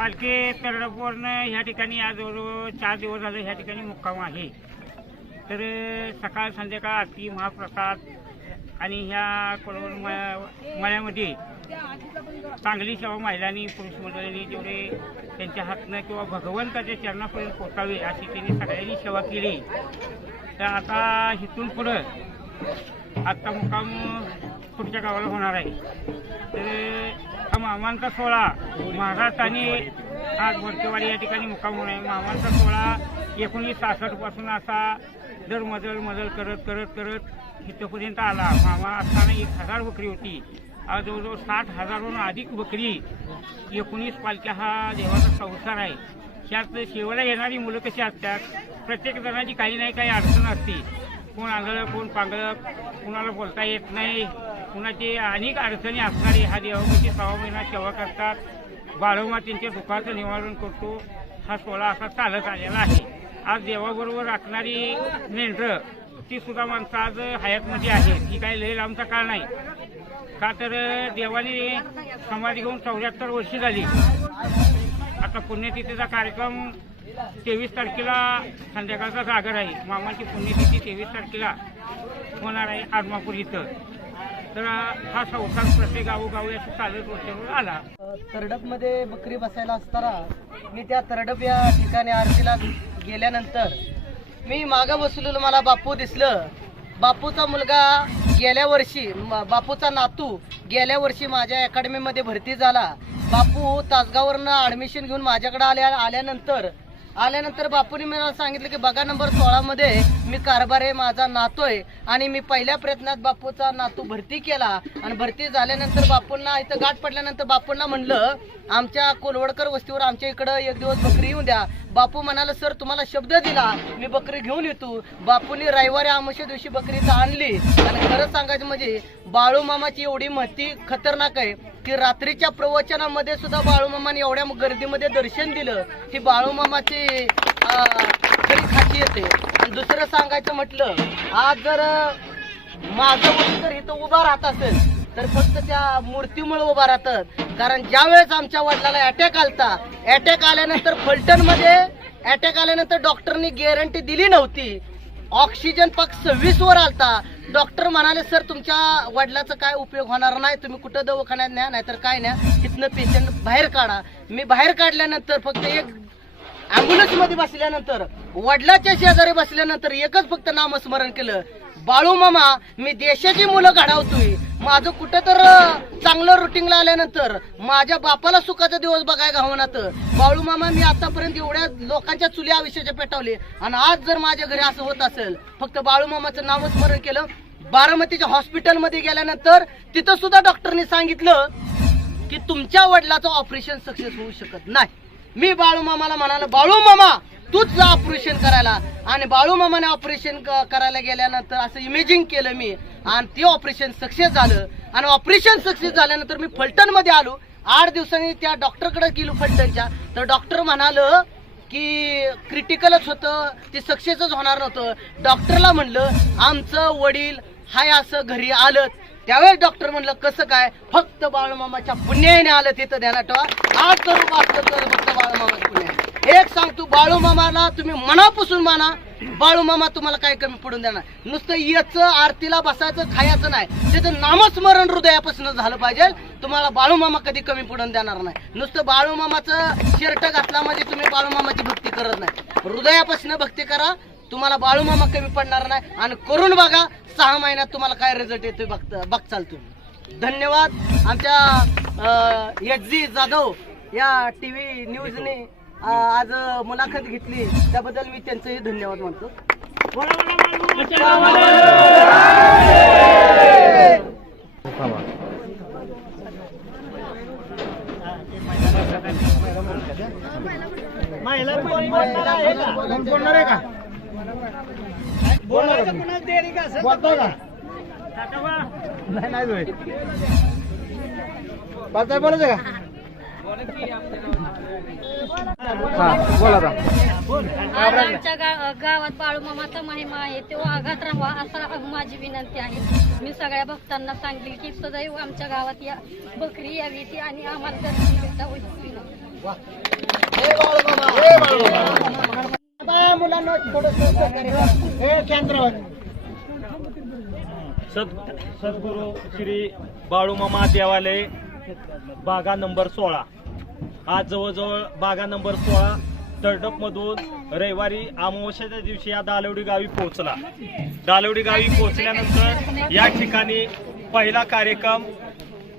पालखी तरडपूर्ण ह्या ठिकाणी आज चार दिवस झाले ह्या ठिकाणी मुक्काम आहे. तर सकाळ संध्याकाळ आरती महाप्रसाद आणि ह्या कोळवण मळ्यामध्ये चांगली सेवा महिलांनी पुरुष मंडळींनी जेवढे त्यांच्या हातनं किंवा भगवंताच्या चरणापर्यंत पोचावे अशी त्यांनी सगळ्यांनी सेवा केली. तर आता इथून पुढं आत्ता मुक्काम पुढच्या गावाला होणार आहे. तर हा मामांचा सोहळा महाराष्ट्राने आज वरकेवाडी या ठिकाणी मुक्काम होणार आहे. मामांचा सोहळा एकोणीस सहासष्टपासून असा दर मजल मजल करत करत करत इथंपर्यंत आला. मामा असताना एक हजार बकरी होती. आज जवळजवळ साठ हजारहून अधिक बकरी एकोणीस पालख्या हा देवाचा संसार आहे. त्यात शेवटला येणारी मुलं कशी असतात? प्रत्येक जणाची काही नाही काही अडचण असते. कोण आंधळं कोण पांगळं कुणाला बोलता येत नाही. कुणाची अनेक अडचणी असणारी हा देवामध्ये सहा महिना सेवा करतात. बाळूमातींच्या दुःखाचं निवारण करतो. हा सोहळा असा चालत आलेला आहे. आज देवाबरोबर राखणारी मेंढरं ती सुद्धा माणसं आज हयातमध्ये आहे ही काही लई लांबचा काळ नाही. का तर देवाने समाधी घेऊन चौऱ्याहत्तर वर्षी झाली. आता पुण्यतिथीचा कार्यक्रम तेवीस तारखेला संध्याकाळचा जागर आहे. मामाची पुण्यतिथी तेवीस तारखेला होणार आहे आदमापूर इथं. तर हा संसार प्रत्येक गावोगावी असं चालत वर्षावर आला. तरडपमध्ये बकरी बसायला असताना मी त्या तरडप या ठिकाणी आरतीला गेल्यानंतर मी मागं बसलेलं मला बापू दिसलं. बापूचा मुलगा गेल्या वर्षी बापूचा नातू गेल्या वर्षी माझ्या अकॅडमीमध्ये भरती झाला. बापू तासगाववरनं ऍडमिशन घेऊन माझ्याकडे आल्या आल्यानंतर आल्यानंतर बापूने मला सांगितलं की बघा नंबर सोळा मध्ये मी कारभार आहे माझा नातू आहे. आणि मी पहिल्या प्रयत्नात बापूचा नातू भरती केला. आणि भरती झाल्यानंतर बापूंना इथं गाठ पडल्यानंतर बापूंना म्हणलं आमच्या कोलवडकर वस्तीवर आमच्या इकडं एक दिवस बकरी येऊन द्या. बापू म्हणाला सर तुम्हाला शब्द दिला. मी बकरी घेऊन येतो. बापूंनी रविवारी आमच्या दिवशी बकरी आणली. आणि खरं सांगायचं म्हणजे बाळू मामाची एवढी महती खतरनाक आहे. की रात्रीच्या प्रवचनामध्ये सुद्धा बाळूमामाने एवढ्या गर्दीमध्ये दर्शन दिलं ही बाळूमामाची खरी खासियत येते. आणि दुसरं सांगायचं म्हटलं आज जर माझं वडील जर इथं उभा राहत असेल तर फक्त त्या मूर्तीमुळे उभा राहतात. कारण ज्या वेळेस आमच्या वडिलाला अटॅक आलता अटॅक आल्यानंतर फलटनमध्ये अटॅक आल्यानंतर डॉक्टरनी गॅरंटी दिली नव्हती. ऑक्सिजन पाक सव्वीस वर आलता. डॉक्टर म्हणाले सर तुमच्या वडिलाचा काय उपयोग होणार नाही? तुम्ही कुठं दवाखान्यात न्या नाहीतर काय न्या? तिथनं पेशंट बाहेर काढा. मी बाहेर काढल्यानंतर फक्त एक अँब्युलन्समध्ये बसल्यानंतर वडिलाच्या शेजारी बसल्यानंतर एकच फक्त नामस्मरण केलं. बाळू मामा मी देशाची मुलं घडवतोय माझं कुठं तर चांगलं रुटीनला आल्यानंतर माझ्या बापाला सुखाचा दिवस बघायला हवनात बाळू मामा मी आतापर्यंत एवढ्या लोकांच्या चुली आयुष्याच्या पेटवले. आणि आज जर माझ्या घरी असं होत असेल फक्त बाळू मामाचं नामस्मरण केलं बारामतीच्या हॉस्पिटलमध्ये गेल्यानंतर तिथं सुद्धा डॉक्टरनी सांगितलं की तुमच्या वडिलाचं ऑपरेशन सक्सेस होऊ शकत नाही. मी बाळू मामाला म्हणाल बाळू मामा तूच जा ऑपरेशन करायला. आणि बाळू मामाने ऑपरेशन करायला गेल्यानंतर असं इमेजिंग केलं मी. आणि ते ऑपरेशन सक्सेस झालं. आणि ऑपरेशन सक्सेस झाल्यानंतर मी फलटणमध्ये आलो. आठ दिवसांनी त्या डॉक्टरकडे गेलो फलटणच्या. तर डॉक्टर म्हणालं की क्रिटिकलच होतं. ते सक्सेसच होणार नव्हतं. डॉक्टरला म्हणलं आमचं वडील हाय असं घरी आलं त्यावेळेस डॉक्टर म्हणलं कसं काय? फक्त बाळूमामाच्या पुण्याने आलं तिथं ध्यानात ठेवा आठ करू फक्त बाळूमामाच्या पुण्याने. एक सांगतो बाळूमामाला तुम्ही मनापासून माना बाळूमामा तुम्हाला काय कमी पडून देणार? नुसतं याचं आरतीला बसायचं खायचं नाही. त्याचं नामस्मरण हृदयापासून झालं पाहिजे. तुम्हाला बाळूमामा कधी कमी पडून देणार नाही. नुसतं बाळूमामाचं शर्ट घातला म्हणजे तुम्ही बाळूमामाची भक्ती करत नाही. हृदयापासून भक्ती करा. तुम्हाला बाळूमामा कमी पडणार नाही. आणि करून बघा सहा महिन्यात तुम्हाला काय रिझल्ट येतोय बघता बघचाल तुम्ही. धन्यवाद. आमच्या एच जी जाधव या टी व्ही न्यूजने आज मुलाखत घेतली. त्याबद्दल मी त्यांचंही धन्यवाद मानतो. आज आमच्या गा- गावात बाळूमामाचा महिमा आहे तो आघात राहावा असा माझी विनंती आहे. मी सगळ्या भक्तांना सांगेल की सदैव आमच्या गावात या बकरी यावी ती आणि आम्हाला दर्शन मुलांना थोडंसं सहकार्य करा. सद सद्गुरू श्री बाळूमामा देवालय बागा नंबर सोळा. आज जवळजवळ बागा नंबर सोळा तळडपमधून रविवारी अमावस्याच्या दिवशी या दालवडी गावी पोहोचला. दालवडी गावी पोहोचल्यानंतर या ठिकाणी पहिला कार्यक्रम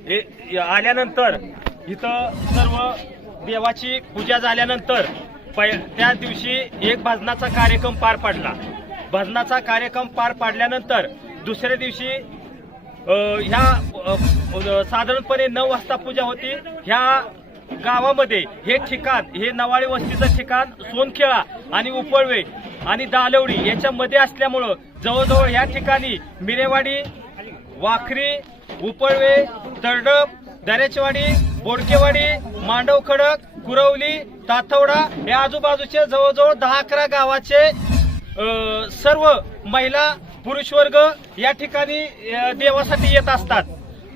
हे- आल्यानंतर इथं सर्व देवाची पूजा झाल्यानंतर पै त्या दिवशी एक भजनाचा कार्यक्रम पार पडला. भजनाचा कार्यक्रम पार पाडल्यानंतर दुसऱ्या दिवशी ह्या साधारणपणे नऊ वाजता पूजा होती. ह्या गावामध्ये हे ठिकाण हे नवाळे वस्तीचं ठिकाण सोनखेळा आणि उपळवे आणि दालवडी याच्यामध्ये असल्यामुळं जवळजवळ या ठिकाणी मिरेवाडी वाखरी उपळवे तरडप दरेचवाडी बोडकेवाडी मांडव खडक कुरवली ताथवडा या आजूबाजूचे जवळजवळ दहा अकरा गावाचे सर्व महिला पुरुष वर्ग या ठिकाणी देवासाठी येत असतात.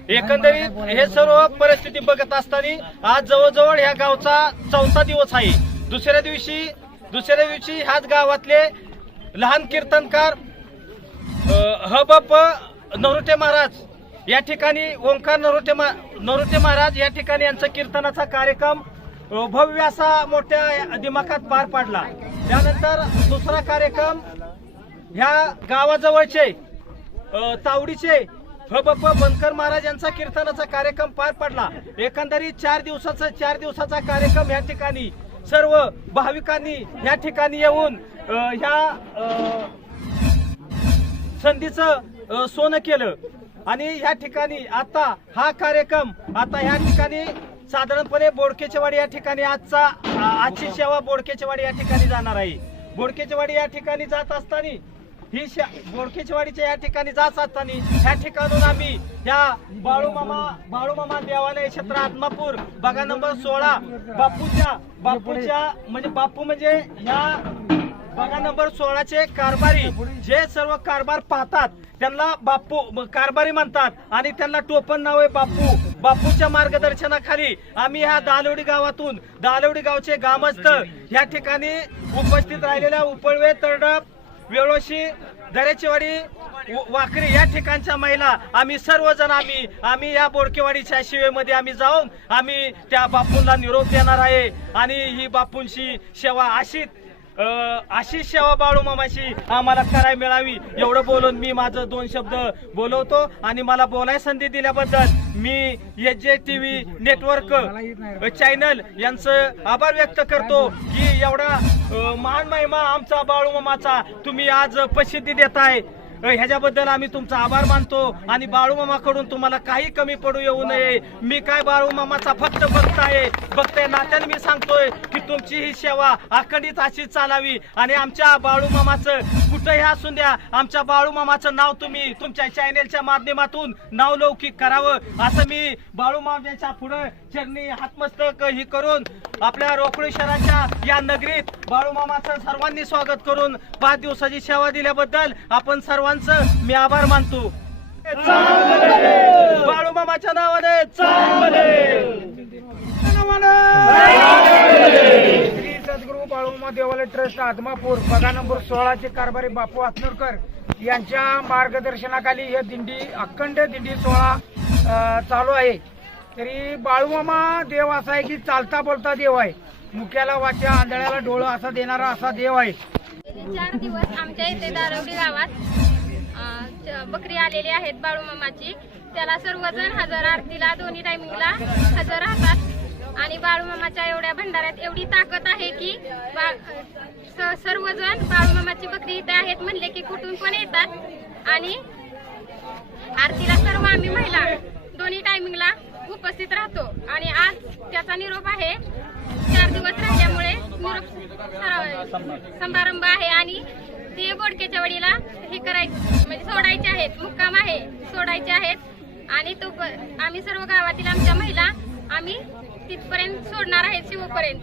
एकंदरीत हे सर्व परिस्थिती बघत असताना आज जवळजवळ ह्या गावचा चौथा दिवस आहे. दुसऱ्या दिवशी दुसऱ्या दिवशी ह्याच गावातले लहान कीर्तनकार हबप नरोटे महाराज या ठिकाणी ओंकार नरोटे मा- नरोटे महाराज या ठिकाणी यांचा कीर्तनाचा कार्यक्रम भव्य असा मोठ्या दिमाखात पार पाडला. त्यानंतर दुसरा कार्यक्रम ह्या गावाजवळचे तावडीचे फबप बनकर महाराज यांचा कीर्तनाचा कार्यक्रम पार पडला. एकंदरीत चार दिवसाचा चार दिवसाचा कार्यक्रम या ठिकाणी सर्व भाविकांनी या ठिकाणी येऊन ह्या संधीचं सोनं केलं. आणि या ठिकाणी आता हा कार्यक्रम आता या ठिकाणी साधारणपणे बोडकेचेवाडी या ठिकाणी आजचा आजची सेवा बोडकेचेवाडी या ठिकाणी जाणार आहे. बोडकेचेवाडी या ठिकाणी जात असताना ही शा- या ठिकाणी जात असताना ह्या ठिकाणून आम्ही या बाळूमामा बाळूमामा देवालय क्षेत्र आत्मापूर बघा नंबर सोळा बापूच्या बापूच्या म्हणजे बापू म्हणजे ह्या बघा नंबर सोळाचे कारभारी जे सर्व कारभार पाहतात त्यांना बापू कारभारी म्हणतात आणि त्यांना टोपण नाव आहे बापू. बापूच्या मार्गदर्शनाखाली आम्ही ह्या दालवडी गावातून दालवडी गावचे ग्रामस्थ या ठिकाणी उपस्थित राहिलेल्या उपळवे तरडप वेळोशी दरेचीवाडी वाकरी या ठिकाणच्या महिला आम्ही सर्वजण आम्ही आम्ही या बोडकेवाडीच्या शिवेमध्ये आम्ही जाऊन आम्ही त्या बापूंना निरोप देणार आहे. आणि ही बापूंची सेवा अशीच आशिष अशी सेवा बाळू मामाशी आम्हाला कराय मिळावी. एवढं बोलून मी माझं दोन शब्द बोलवतो आणि मला बोलाय संधी दिल्याबद्दल मी H J T V network channel यांचं आभार व्यक्त करतो की एवढा महान महिमा आमचा बाळू मामाचा तुम्ही आज प्रसिद्धी देताय. ह्याच्याबद्दल आम्ही तुमचा आभार मानतो आणि बाळूमामाकडून तुम्हाला काही कमी पडू येऊ नये. मी काय बाळूमामाचा फक्त भक्त आहे. नात्याने मी सांगतोय की तुमची ही सेवा अखंडित अशीच चालावी आणि आमच्या बाळूमामाचं कुठंही असून द्या आमच्या बाळूमामाचं नाव तुम्ही तुमच्या चॅनेलच्या माध्यमातून नावलौकिक करावं. असं मी बाळूमामाच्या पुढे चरणी हातमस्तक ही करून आपल्या रोकडी शहराच्या या नगरीत बाळूमामाचं सर्वांनी स्वागत करून पाच दिवसाची सेवा दिल्याबद्दल आपण सर्वांचं मी आभार मानतो. बाळूमामाच्या नावाने. श्री सद्गुरु बाळूमा देवालय ट्रस्ट आदमापूर बघा नंबर सोळाचे कारभारी बापू आतनूरकर यांच्या मार्गदर्शनाखाली हे दिंडी अखंड दिंडी सोहळा चालू आहे. तरी बाळूमामा देव असा आहे की चालता बोलता देव आहे. मुक्याला वाच्या आंधळ्याला डोळं असा देणारा असा देव आहे. चार दिवस आमच्या इथे दारवडी गावात बकरी आलेली आहेत बाळूमामाची त्याला सर्वजण हजर आरतीला दोन्ही टायमिंगला हजर राहतात. आणि बाळूमामाच्या एवढ्या भंडाऱ्यात एवढी ताकद आहे की बा- स- सर्वजण बाळूमामाची बकरी इथे आहेत म्हणले की कुठून पण येतात. आणि आरतीला सर्व आम्ही महिला दोन्ही टायमिंगला उपस्थित राहतो. आणि आज त्याचा निरोप आहे. चार दिवस राहिल्यामुळे निरोप समारंभ आहे आणि ते बोडक्याच्या वडीला हे करायचे. म्हणजे सोडायचे आहेत. मुक्काम आहे. सोडायचे आहेत. आणि तो आम्ही सर्व गावातील आमच्या महिला आम्ही तिथपर्यंत सोडणार आहेत शिवपर्यंत.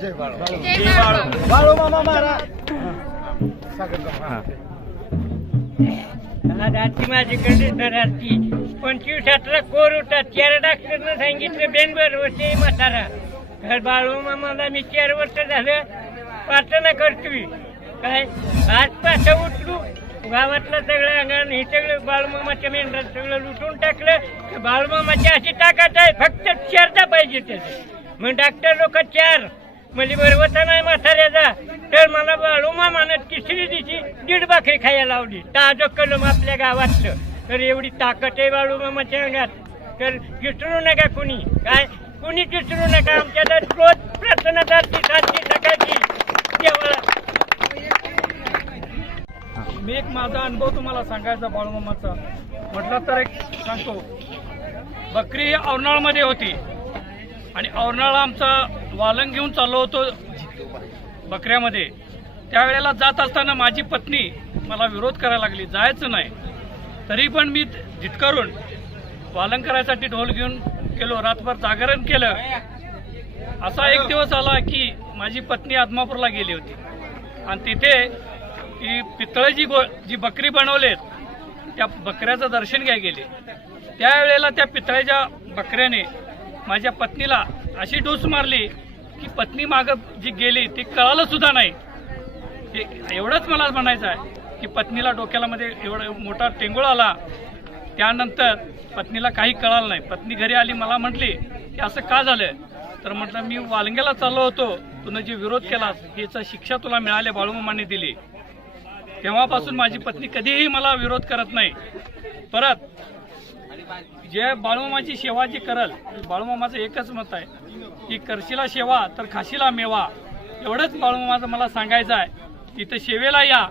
जय महाराज. माझी कंडिशनर अठरा कोर होता चार डॉक्टरनं सांगितलं बेनबर होते म्हातारा. घर बाळू मामाला मी चार वर्ष झालं. प्रार्थना करतोय. काय? आज पासा उठलो. गावातलं सगळं अंगण हे सगळं बाळूमामाच्या मेंढरात सगळं लुटून टाकलं. बाळूमामाची अशी ताकद आहे फक्त चारदा पाहिजे त्याचं. मग डॉक्टर लोक चार. म्हणजे बरोबर नाही म्हाताऱ्याचा. तर मला बाळूमामानं तिसरी दिवशी दीड बाकरी खायला लावली. ताजं कलम आपल्या गावातलं. तर एवढी ताकद आहे बाळूमामाच्या अंगात. तर विसरू नका कुणी. काय? कुणी विसरू नका? आमच्या रोज प्रार्थना सारखी सारखी सकाळची देवाला मी एक माझा अनुभव तुम्हाला सांगायचा बाळूमामाचा. म्हटलं तर एक सांगतो. बकरी औरणाळमध्ये होती. आणि औरनाळा आमचा वालन घेऊन चाललो होतो बकऱ्यामध्ये. त्यावेळेला जात असताना माझी पत्नी मला विरोध करायला लागली. जायचं नाही. तरी पण मी जितकरून वालन करायसाठी ढोल घेऊन गेलो. रातभर जागरण केलं. असा एक दिवस आला की माझी पत्नी आदमापूरला गेली होती. आणि तिथे की पितळ जी गो जी बकरी बनवलेत त्या बकऱ्याचं दर्शन घ्याय गेले. त्यावेळेला त्या पितळ्याच्या बकऱ्याने माझ्या पत्नीला अशी डोस मारली की पत्नी मागं जी गेली ती कळालं सुद्धा नाही. ते एवढंच मला म्हणायचं आहे की पत्नीला डोक्याला एवढा मोठा टेंगुळ आला. त्यानंतर पत्नीला काही कळालं नाही. पत्नी घरी आली मला म्हटली की असं का झालं? तर म्हटलं मी वालंग्याला चाललो होतो. तुनं जे विरोध केलास याचा शिक्षा तुला मिळाले बाळूमामाने दिली. तेव्हापासून माझी पत्नी कधीही मला विरोध करत नाही. परत जे बाळूमामाची सेवा जी करल बाळूमामाचं एकच मत आहे की करशीला सेवा तर खाशीला मेवा. एवढंच बाळूमामाचं मला सांगायचं आहे. तिथं सेवेला या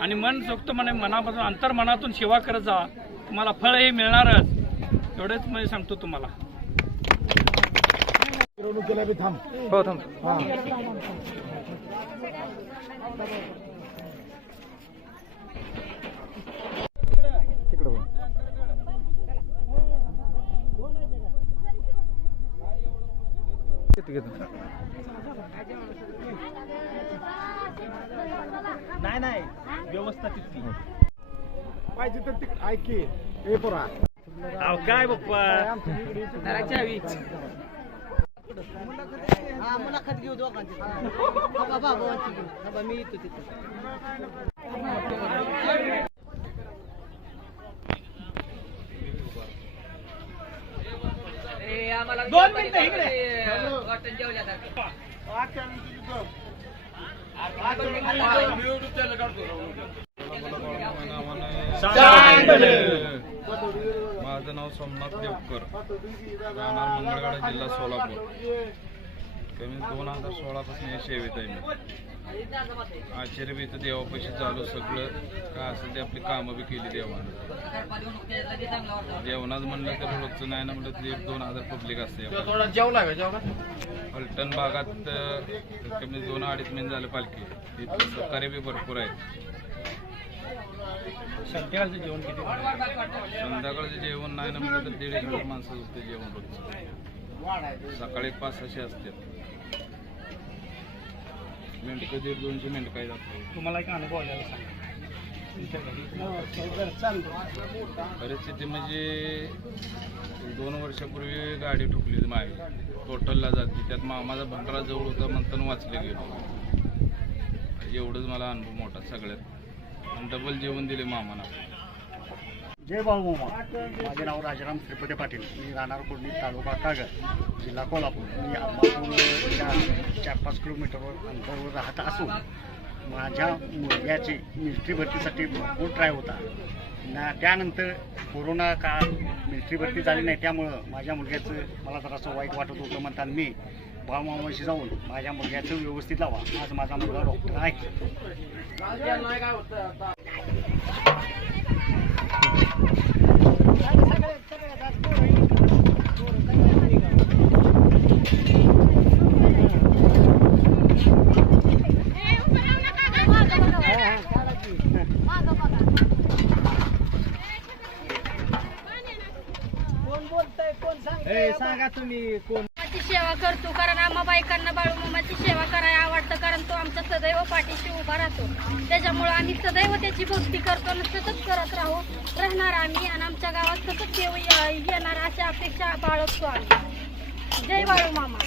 आणि मन सोक्त म्हणे मनापासून अंतर्मनातून सेवा करत जा. तुम्हाला फळ हे मिळणारच. एवढंच मी सांगतो तुम्हाला. हो थांब. नाही नाही. व्यवस्था तितकी. पाहिजे तर तिकडे ऐके. हे पोरा. अहो काय बाप्पा? हा मुलाखत घेऊ दोघांची. बाबा बाबांची. घेऊ बा, मी येतो तिथे. दोन मिनिटं इकडे. माझं नाव सोमनाथ देवकर. राहणार मंगळवेढा जिल्हा सोलापूर. कमी दोन हजार सोळापासून हे सेवेत आहे मी. आश्चर्य इथं देवापाशी चालू सगळं. काय असेल ते आपली कामं बी केली देवानं. जेवणाच म्हणलं तर रोजचं नाही ना म्हणलं तरी एक दोन हजार पब्लिक असते फलटण भागात कमी दोन अडीच महिने झाले पालखी. इथं सहकार्य बी भरपूर आहे संध्याकाळचं जेवण किती संध्याकाळचं जेवण नाही ना म्हणलं तर दीड हजार माणसं होते जेवण रोजचं. सकाळी पाच सहाशे असतात. मेंढकं दीड दोनशे मेंढकाय जातो तुम्हाला एक अनुभव आलेला सांगा. परिस्थिती म्हणजे दोन वर्षापूर्वी गाडी ठोकली होती मागे. टोटलला जाते. त्यात मामाचा भंडारा जवळ होता म्हणताना वाचले गेलो. एवढंच मला अनुभव मोठा सगळ्यात. डबल जेवण दिले मामाला जय बाळूमामा माझे नाव राजाराम श्रीपती पाटील. मी राहणार कोडणी तालुका कागद जिल्हा कोल्हापूर. मी आत्मापूरच्या चार पाच किलोमीटरवर अंतरावर राहत असून माझ्या मुलग्याची मिलिटरी भरतीसाठी भरपूर ट्राय होता. ना त्यानंतर कोरोना काळ मिलिटरी भरती झाली नाही त्यामुळं माझ्या मुलग्याचं मला जरासं वाईट वाटत होतं म्हणताना मी बाळूमामाशी जाऊन माझ्या मुलग्याचं व्यवस्थित लावा. आज माझा मुलगा डॉक्टर आहे. कोण बोलतंय कोण सांगा तुम्ही कोण सेवा करतो बायकांना बाळूमामाची सेवा करायला आवडतं कारण तो आमच्या सदैव पाठीशी उभा राहतो. त्याच्यामुळं आम्ही सदैव त्याची भक्ती करतो आणि सतत करत राहू राहणार आम्ही आणि आमच्या गावात सतत देव येणार अशा अपेक्षा बाळगतो आम्ही. जय बाळूमामा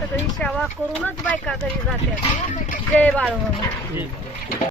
सगळी सेवा करूनच बायका घरी जातात. जय बाळूमामा